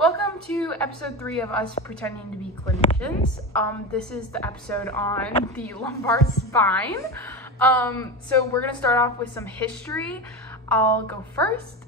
Welcome to episode 3 of us pretending to be clinicians. This is the episode on the lumbar spine. So we're gonna start off with some history. I'll go first.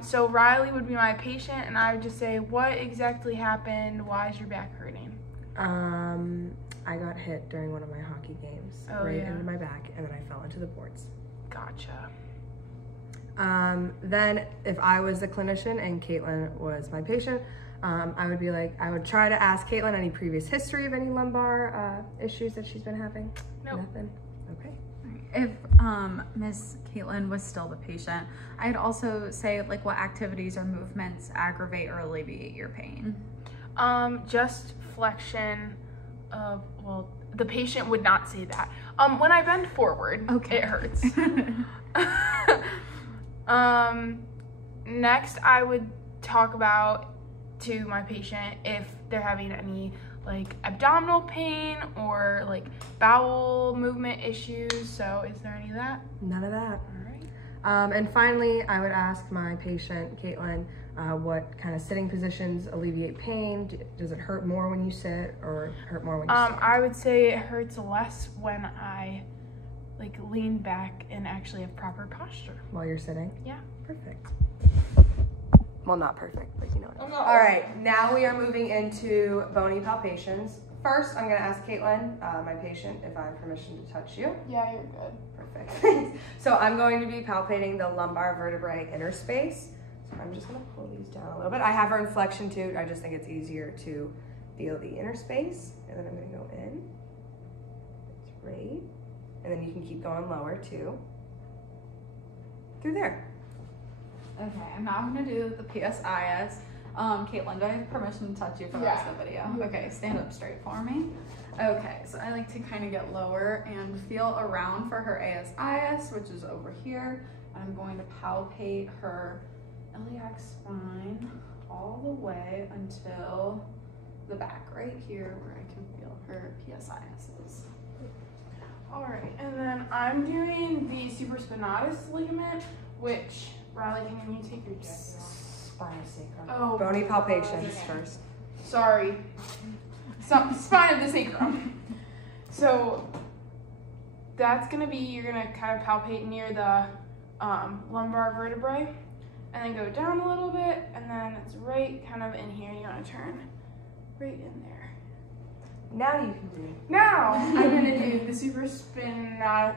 So Rylee would be my patient, and I would just say, what exactly happened? Why is your back hurting? I got hit during one of my hockey games, into my back, and then I fell into the boards. Gotcha. Then if I was the clinician and Kaitlyn was my patient, I would try to ask Kaitlyn any previous history of any lumbar issues that she's been having. Nope. Nothing? Okay. If Miss Kaitlyn was still the patient, I'd also say like what activities or movements aggravate or alleviate your pain. Just flexion of, well, the patient would not say that. When I bend forward, it hurts. Next, I would talk about to my patient if they're having any like abdominal pain or like bowel movement issues. So is there any of that? None of that. All right. And finally, I would ask my patient, Kaitlyn, what kind of sitting positions alleviate pain? Does it hurt more when you sit or hurt more when you stand? I would say it hurts less when I like lean back and actually have proper posture. While you're sitting? Yeah. Perfect. Well, not perfect, but you know what I mean. Oh, no. All right, now we are moving into bony palpations. First, I'm gonna ask Kaitlyn, my patient, if I have permission to touch you. Yeah, you're good. Perfect. So I'm going to be palpating the lumbar vertebrae inner space. So I'm just gonna pull these down a little bit. I have her in flexion too. I just think it's easier to feel the inner space. And then I'm gonna go in. It's right. And then you can keep going lower too. Through there. Okay, and now I'm gonna do the PSIS. Kaitlyn, do I have permission to touch you for the rest of the video? Okay, stand up straight for me. Okay, so I like to kind of get lower and feel around for her ASIS, which is over here. I'm going to palpate her iliac spine all the way until the back right here where I can feel her PSIS. All right, and then I'm doing the supraspinatus ligament, which, Rylee, can you take your jacket off? Spine sacrum. Oh, Bony palpations okay. first. Sorry. Spine of the sacrum. So that's gonna be, you're gonna kind of palpate near the lumbar vertebrae, and then go down a little bit, and then it's right kind of in here. You wanna turn right in there. Now you can do. Now I'm gonna do the supraspinous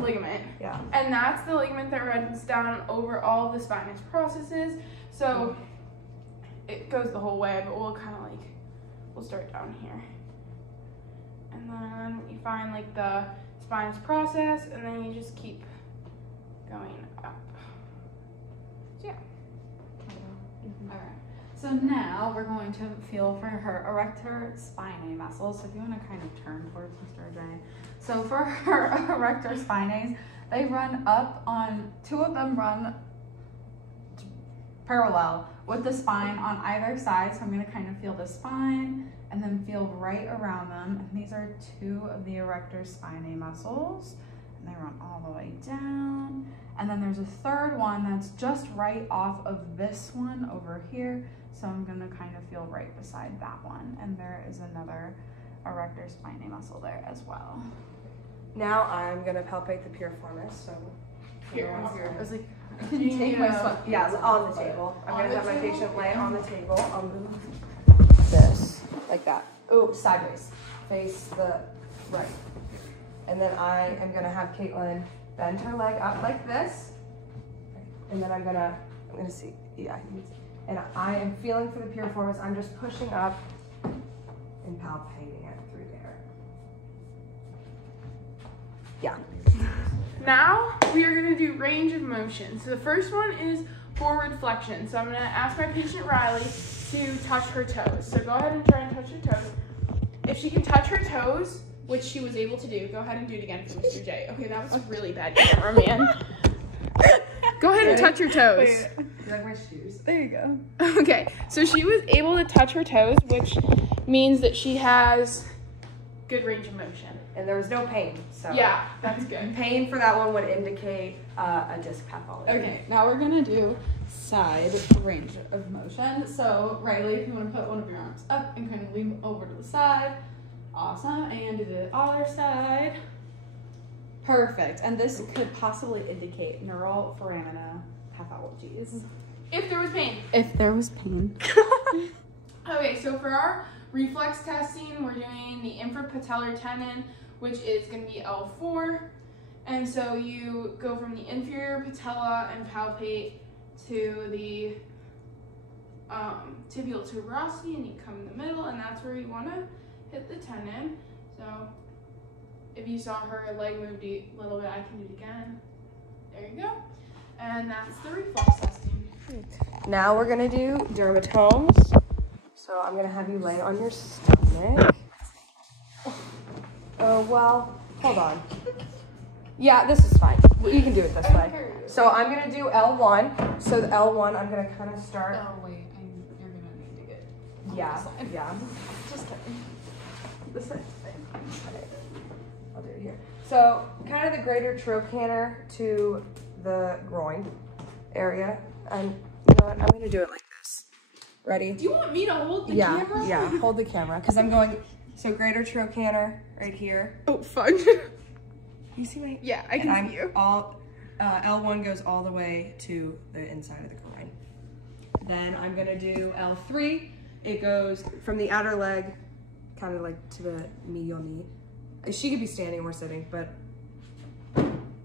ligament. Yeah. And that's the ligament that runs down over all the spinous processes. So it goes the whole way, but we'll kind of like, we'll start down here. And then you find like the spinous process, and then you just keep going up. So yeah. All right. So now we're going to feel for her erector spinae muscles. So if you want to kind of turn towards Mr. J. So for her erector spinae, they run up on, two of them run parallel with the spine on either side. So I'm going to kind of feel the spine and then feel right around them. And these are two of the erector spinae muscles. And they run all the way down. And then there's a third one that's just right off of this one over here. So I'm gonna kind of feel right beside that one. And there is another erector spinae muscle there as well. Now I'm gonna palpate the piriformis. So Here. I was like, Can you take my foot? yeah, on the table. I'm On gonna the have my table? patient lay on the table. I'll move this like that. Oh, sideways. Face the right. And then I am gonna have Kaitlyn bend her leg up like this. And then I'm gonna see, yeah. And I am feeling for the piriformis. I'm just pushing up and palpating it through there. Yeah. Now we are gonna do range of motion. So the first one is forward flexion. So I'm gonna ask my patient Rylee to touch her toes. So go ahead and try and touch her toes. If she can touch her toes, which she was able to do, go ahead and do it again for Mr. J. Okay, that was really bad camera, man. Go ahead and touch your toes. You like my shoes? There you go. Okay, so she was able to touch her toes, which means that she has good range of motion. And there was no pain, so. Yeah, that's good. Pain for that one would indicate a disc pathology. Okay, now we're gonna do side range of motion. So Rylee, if you want to put one of your arms up and kind of lean over to the side. Awesome. And do the other side. Perfect. And this could possibly indicate neural foramina pathologies. If there was pain. If there was pain. Okay, so for our reflex testing, we're doing the infrapatellar tendon, which is going to be L4. And so you go from the inferior patella and palpate to the tibial tuberosity, and you come in the middle, and that's where you want to hit the tendon. So if you saw her leg move a little bit, I can do it again. There you go. And that's the reflex testing. Now we're gonna do dermatomes. So I'm gonna have you lay on your stomach. Oh, well, hold on. Yeah, this is fine. You can do it this way. So I'm gonna do L1. So the L1, I'm gonna kind of start. Oh, wait. You're going to need to get. Yeah, yeah. Just kidding. This side. Okay. I'll do it here. So kind of the greater trochanter to the groin area. And you know what? I'm gonna do it like this. Ready? Do you want me to hold the camera? Yeah, hold the camera. Because I'm going, so greater trochanter right here. Oh, fun. You see my? Yeah, I can see you. L1 goes all the way to the inside of the groin. Then I'm gonna do L3. It goes from the outer leg, kind of like to the medial knee. She could be standing or sitting, but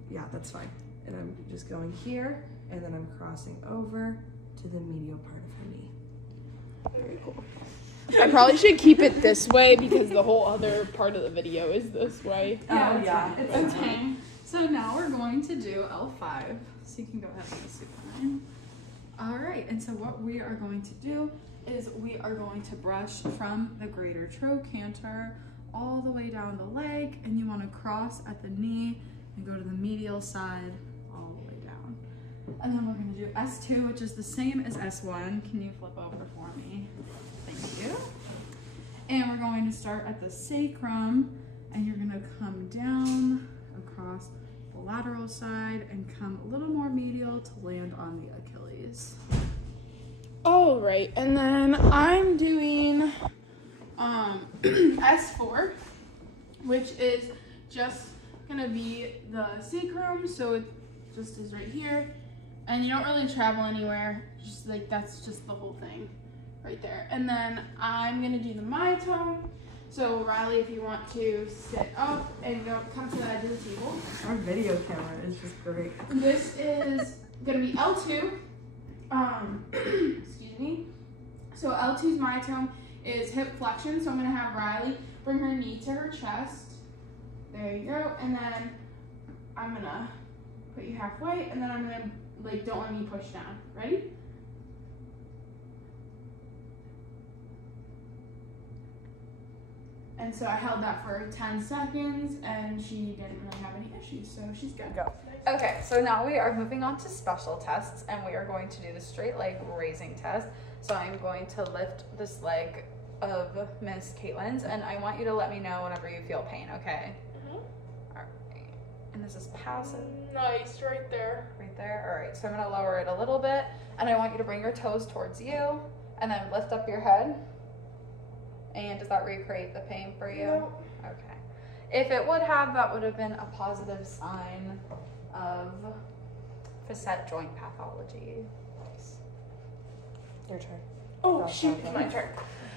yeah, that's fine. And I'm just going here, and then I'm crossing over to the medial part of her knee. Very cool. I probably should keep it this way because the whole other part of the video is this way. Oh, yeah. It's okay. So now we're going to do L5. So you can go ahead and do supine. All right, and so what we are going to do is we are going to brush from the greater trochanter all the way down the leg, and you want to cross at the knee and go to the medial side all the way down. And then we're going to do S2, which is the same as S1. Can you flip over for me? Thank you. And we're going to start at the sacrum, and you're going to come down across the lateral side and come a little more medial to land on the Achilles. All right, and then I'm doing S4, which is just gonna be the sacrum, so it just is right here, and you don't really travel anywhere, just like that's just the whole thing right there. And then I'm gonna do the myotome. So Rylee, if you want to sit up and go come to the edge of the table. Our video camera is just great. This is gonna be L2. Excuse me. So L2's myotome is hip flexion. So I'm gonna have Rylee bring her knee to her chest. There you go. And then I'm gonna put you halfway, and then I'm gonna don't let me push down. Ready? And so I held that for 10 seconds, and she didn't really have any issues, so she's good. Go. Okay, so now we are moving on to special tests, and we are going to do the straight leg raising test. So I'm going to lift this leg of Miss Kaitlyn's, and I want you to let me know whenever you feel pain, okay? Mm-hmm. All right, and this is passive. Nice, right there. Right there, all right, so I'm gonna lower it a little bit, and I want you to bring your toes towards you, and then lift up your head. And does that recreate the pain for you? No. Okay. If it would have, that would have been a positive sign of facet joint pathology. Nice. Your turn. Oh, shoot, it's my turn.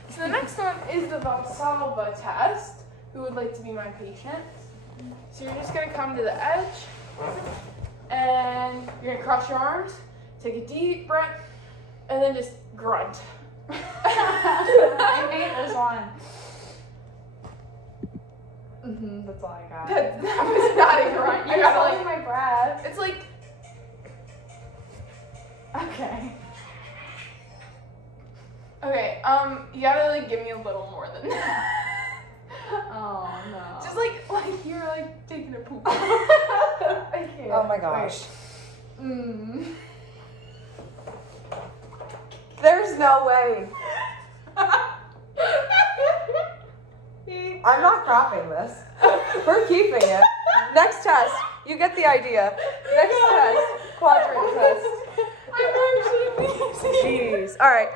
So the next one is the Valsalva test. Who would like to be my patient? So you're just gonna come to the edge, and you're gonna cross your arms, take a deep breath, and then just grunt. I hate this one. That's all I got. That was not a grunt. You gotta holding my breath. It's like. Okay. Okay. You gotta give me a little more than that. Oh no. Just like you're taking a poop. I can't. Oh my gosh. There's no way. I'm not cropping this. We're keeping it. Next test. You get the idea. Next test. Quadrant test. I'm actually Jeez. All right,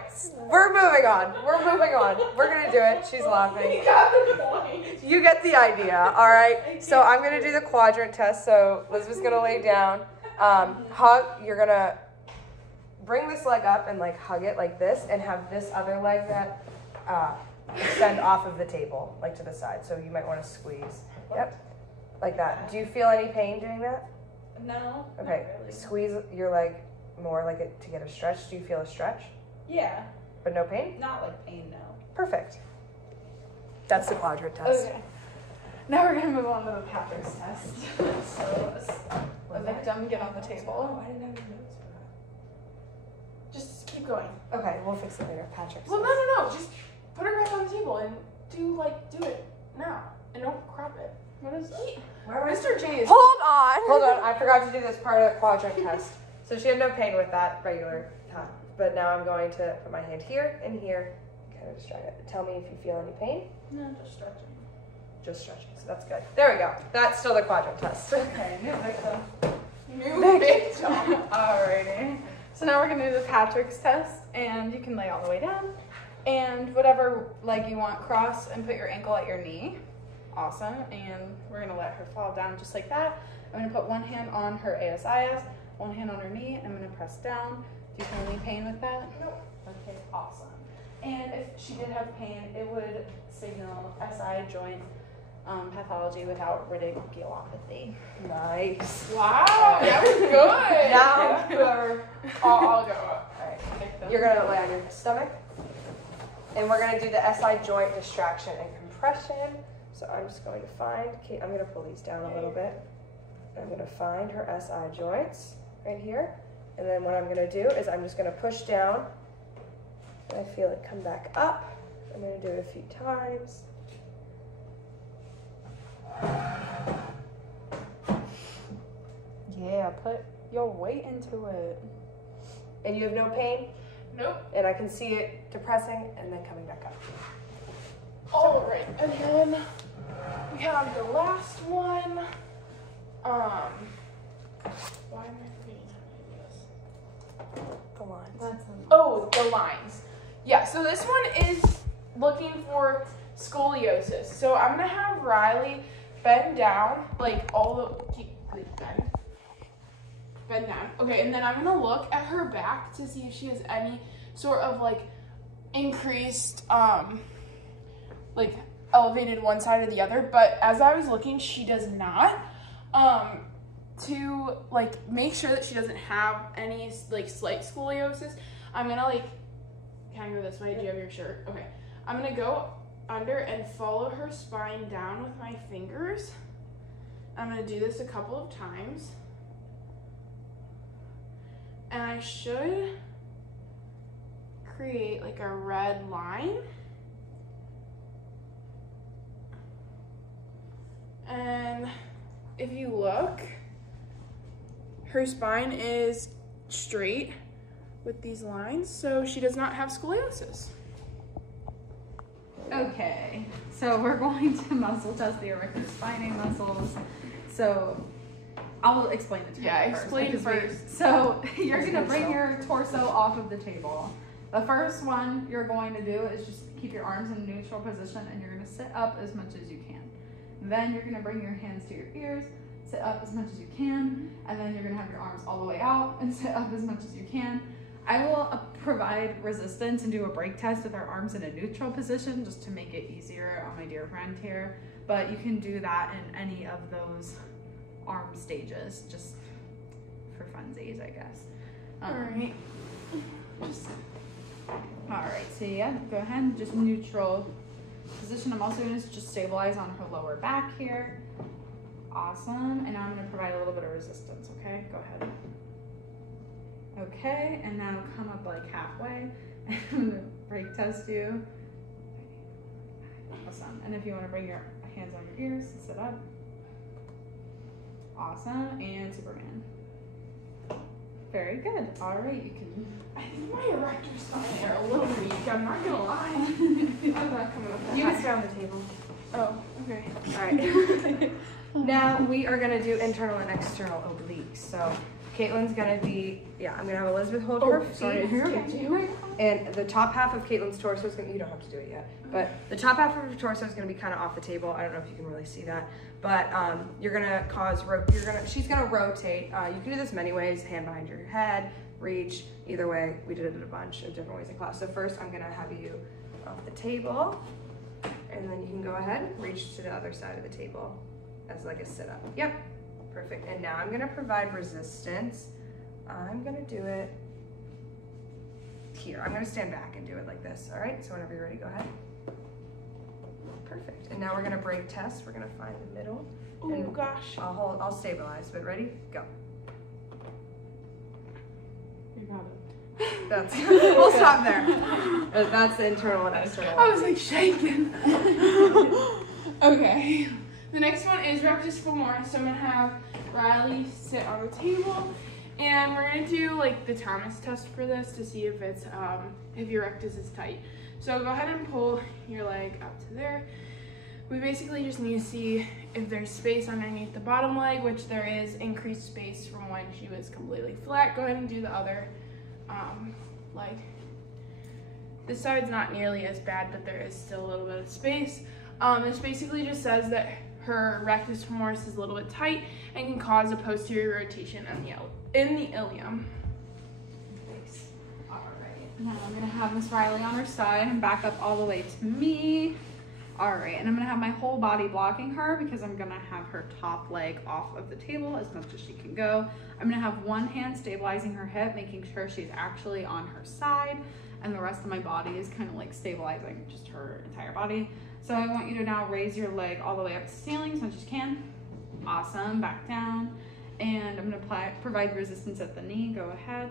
we're moving on. We're gonna do it. She's laughing. You got the point. You get the idea. All right. So I'm gonna do the quadrant test. So Elizabeth's gonna lay down. Hug. You're gonna bring this leg up and like hug it like this, and have this other leg that extend off of the table, like to the side. So you might want to squeeze. Yep. Like that. Do you feel any pain doing that? No. Okay. Not really. Squeeze your leg more like it to get a stretch. Do you feel a stretch? Yeah. But no pain? Not like pain, no. Perfect. That's the quadrant test. Okay. Now we're gonna move on to the Patrick's test. So a victim, get on the table. I didn't have any notes for that. Just keep going. Okay, we'll fix it later. Patrick's Well, test. no. Just put her back on the table and do it now. And don't crop it. What is that? Mr. J is. Hold on. I forgot to do this part of the quadrant test. So she had no pain with that regular time. But now I'm going to put my hand here and here. Kind of distract it. Tell me if you feel any pain. No, just stretching. Just stretching. So that's good. There we go. That's still the quadrant test. Okay, new victim. New victim. Alrighty. So now we're gonna do the Patrick's test, and you can lay all the way down, and whatever leg you want, cross and put your ankle at your knee. Awesome. And we're gonna let her fall down just like that. I'm gonna put one hand on her ASIS, one hand on her knee, and I'm gonna press down. Do you feel any pain with that? Nope. Okay, awesome. And if she did have pain, it would signal SI joint pathology without radiculopathy. Nice. Wow, that was good. Now for I'll go up. all right. You're gonna lay on your stomach, and we're gonna do the SI joint distraction and compression. So I'm just going to find Kate. I'm gonna pull these down a little bit. I'm gonna find her SI joints right here, and then what I'm gonna do is I'm just gonna push down. And I feel it come back up. I'm gonna do it a few times. Yeah, put your weight into it. And you have no pain, Nope. and I can see it depressing and then coming back up. All right, and then we have the last one. Why am I forgetting how to do this? The lines. Oh, the lines. Yeah, so this one is looking for scoliosis. So I'm gonna have Rylee bend down, like bend down. Okay, and then I'm gonna look at her back to see if she has any sort of like increased, like elevated one side or the other. But as I was looking, she does not. To like make sure that she doesn't have any like slight scoliosis, I'm gonna like, can I go this way? Do you have your shirt? Okay. I'm gonna go under and follow her spine down with my fingers. I'm gonna do this a couple of times. And I should create like a red line. And if you look, her spine is straight with these lines, so she does not have scoliosis. Okay, so we're going to muscle test the erector spinae muscles. So I'll explain it to you first. Explain first. So you're gonna bring your torso off of the table. The first one you're going to do is just keep your arms in a neutral position, and you're gonna sit up as much as you can. Then you're gonna bring your hands to your ears, sit up as much as you can, and then you're gonna have your arms all the way out and sit up as much as you can. I will provide resistance and do a break test with our arms in a neutral position just to make it easier on my dear friend here. But you can do that in any of those arm stages, just for funsies, I guess. Alright. Alright, so yeah, go ahead, just neutral position. I'm also gonna just stabilize on her lower back here. Awesome, and now I'm gonna provide a little bit of resistance, okay? Go ahead. Okay, and now come up like halfway. I'm gonna break test you. Awesome, and if you wanna bring your hands on your ears, sit up. Awesome, and Superman. Very good. All right, you can. I think my erector spine are a little weak, I'm not gonna lie. I'm not coming up that You high. can stay on the table. Oh, okay. All right. Now we are gonna do internal and external obliques. So Kaitlyn's gonna be, I'm gonna have Elizabeth hold her feet. Sorry. And the top half of Kaitlyn's torso is gonna, you don't have to do it yet, but the top half of her torso is gonna be kind of off the table. I don't know if you can really see that, but you're gonna she's gonna rotate. You can do this many ways, hand behind your head, reach, either way. We did it a bunch of different ways in class. So first I'm gonna have you off the table, and then you can go ahead, reach to the other side of the table as like a sit up. Yep, perfect. And now I'm gonna provide resistance. I'm gonna do it here. I'm gonna stand back and do it like this, all right? So whenever you're ready, go ahead. Perfect. And now we're gonna break test. We're gonna find the middle. Oh gosh. I'll stabilize, but ready? Go. You got it. That's, we'll stop there. That's the internal and external. I was like shaking. Okay. The next one is rectus femoris. So I'm gonna have Rylee sit on the table, and we're gonna do like the Thomas test for this to see if it's if your rectus is tight. So go ahead and pull your leg up to there. We basically just need to see if there's space underneath the bottom leg, which there is increased space from when she was completely flat. Go ahead and do the other leg. This side's not nearly as bad, but there is still a little bit of space. This basically just says that her rectus femoris is a little bit tight and can cause a posterior rotation in the ilium. Nice. All right. Now I'm gonna have Miss Rylee on her side and back up all the way to me. All right, and I'm gonna have my whole body blocking her because I'm gonna have her top leg off of the table as much as she can go. I'm gonna have one hand stabilizing her hip, making sure she's actually on her side, and the rest of my body is kind of like stabilizing just her entire body. So I want you to now raise your leg all the way up to the ceiling as much as you can. Awesome, back down. And I'm gonna provide resistance at the knee, go ahead.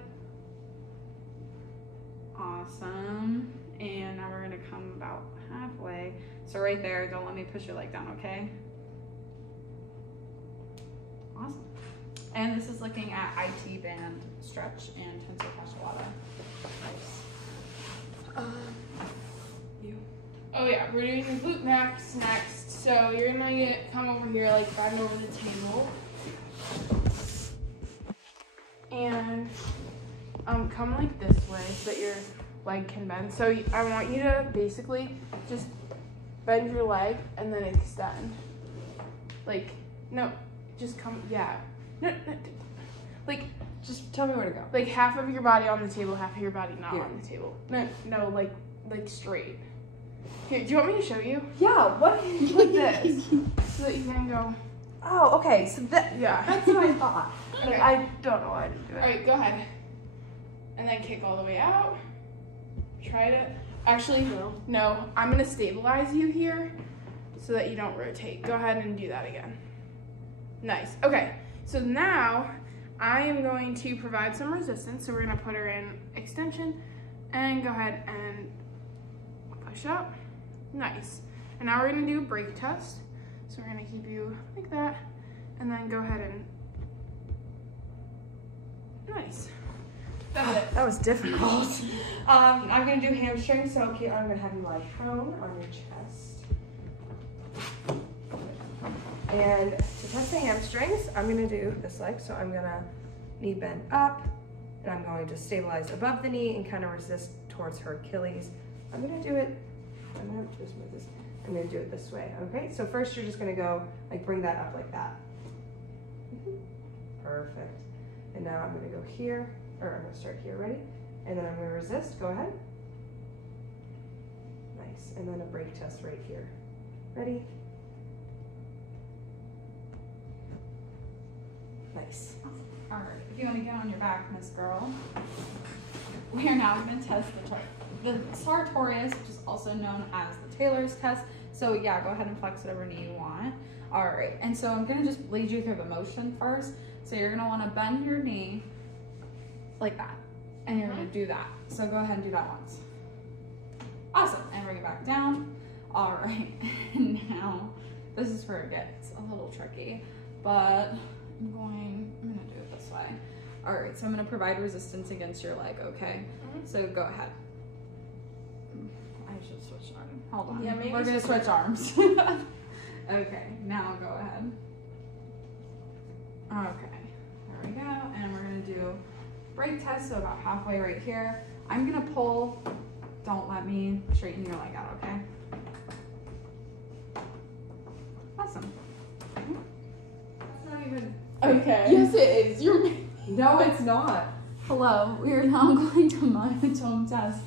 Awesome. And now we're gonna come about halfway. So right there, don't let me push your leg down, okay? Awesome. And this is looking at IT band stretch and tensor fasciata. Nice. You. Oh yeah, we're doing the glute max next. So you're gonna come over here, like bend over the table. And come like this way so that your leg can bend. So I want you to basically just bend your leg and then extend. Like, no, just come, yeah. No, like, just tell me where to go. Like half of your body on the table, half of your body not on the table. No, like straight. Here, do you want me to show you? Yeah, what? Like this, so that you can go. Oh, okay, so that's what I thought. Okay. Like, I don't know why I didn't do it. All right, go ahead. And then kick all the way out. Try to, actually, no, I'm gonna stabilize you here so that you don't rotate. Go ahead and do that again. Nice, okay. So now I am going to provide some resistance. So we're gonna put her in extension and go ahead and push up. Nice. And now we're gonna do a break test. So we're gonna keep you like that and then go ahead and, nice. That's it. That was difficult. I'm gonna do hamstrings, so okay, I'm gonna have you lie prone on your chest. And to test the hamstrings, I'm gonna do this leg, so I'm gonna knee bend up, and I'm going to stabilize above the knee and kind of resist towards her Achilles. I'm gonna do it, I'm gonna just move this, I'm gonna do it this way, okay? So first you're just gonna go, like bring that up like that. Perfect. And now I'm gonna go here, or I'm gonna start here, ready? And then I'm gonna resist, go ahead. Nice, and then a break test right here. Ready? Nice. All right, if you want to get on your back, Miss Girl, we are now going to test the sartorius, which is also known as the Taylor's test. So yeah, go ahead and flex whatever knee you want. All right, and so I'm going to just lead you through the motion first. So you're going to want to bend your knee like that, and you're going to do that. So go ahead and do that once. Awesome, and bring it back down. All right, now this is where it gets a little tricky, but I'm gonna do it this way. All right, so I'm gonna provide resistance against your leg, okay? So go ahead. I should switch arms. Hold on. Yeah, maybe we're gonna switch arms. Okay, now go ahead. Okay, all we go. And we're gonna do break test, so about halfway right here. I'm gonna pull. Don't let me straighten your leg out, okay? Awesome. That's not even. Okay. Yes, it is. You're. No, it's not. Hello. We are now going to myotome test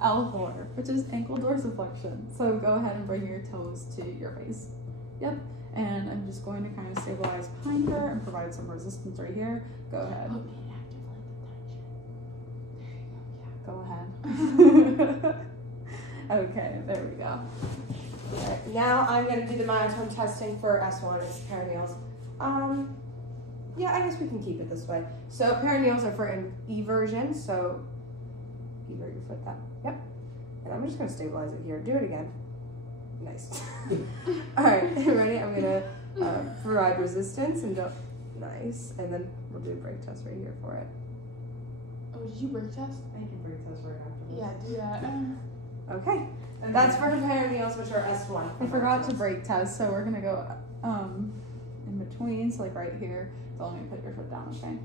L4, which is ankle dorsiflexion. So go ahead and bring your toes to your face. Yep. And I'm just going to kind of stabilize behind her and provide some resistance right here. Go ahead. Put me in active like the tension. There you go. Go ahead. Okay, there we go. Alright, now I'm going to do the myotome testing for S1 is perineals. Yeah, I guess we can keep it this way. So perineals are for an eversion, so evert your foot down. Yep. And I'm just going to stabilize it here. Do it again. Nice. Alright, ready? I'm going to provide resistance and don't. Nice. And then we'll do a break test right here for it. Oh, did you break test? I can break test right after this. Yeah, do that. Okay. That's for her perineals, which are S1. I forgot to break test, so we're gonna go in between, so like right here. So let me put your foot down, okay?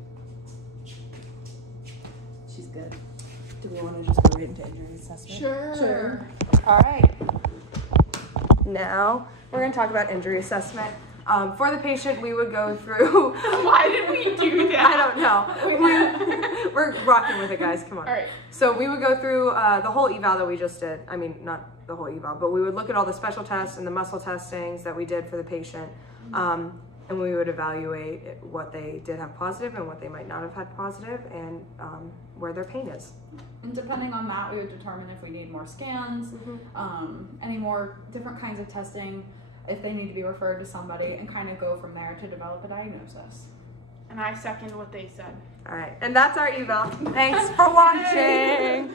She's good. Do we want to just go right into injury assessment? Sure. All right. Now we're going to talk about injury assessment. For the patient, we would go through. Why did we do that? I don't know. We're rocking with it, guys. Come on. All right. So we would go through the whole eval that we just did. I mean, not the whole eval, but we would look at all the special tests and the muscle testings that we did for the patient. And we would evaluate what they did have positive and what they might not have had positive and where their pain is. And depending on that, we would determine if we need more scans, any more different kinds of testing, if they need to be referred to somebody, and kind of go from there to develop a diagnosis. And I second what they said. All right, and that's our eval. Thanks for watching.